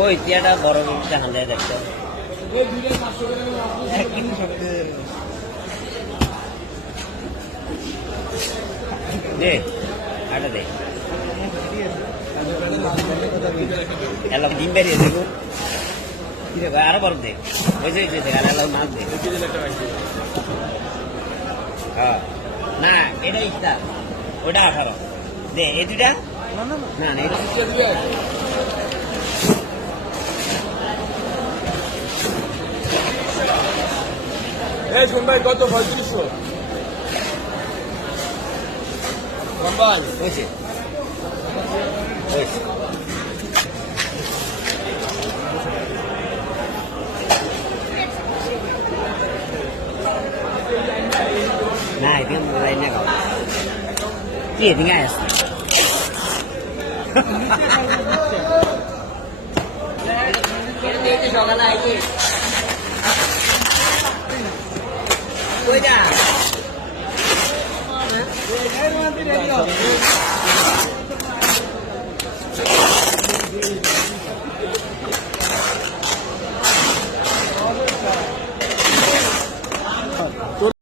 ওই টিয়াটা বড় দেখান যায় দেখতে দে আটা দে এলাম ডিম বেরিয়ে দেখুন আরও বড় দে ওই যে মাছ দে না এটা ইস্তা ওটা আঠারো। দে এই দুটা না না না। এই শোন ভাই কত? পঁয়ত্রিশশো। ভাই হয়েছে। হয়েছে। Này tiếng lên này cậu Chỉ tiếng ngay Thank you. À?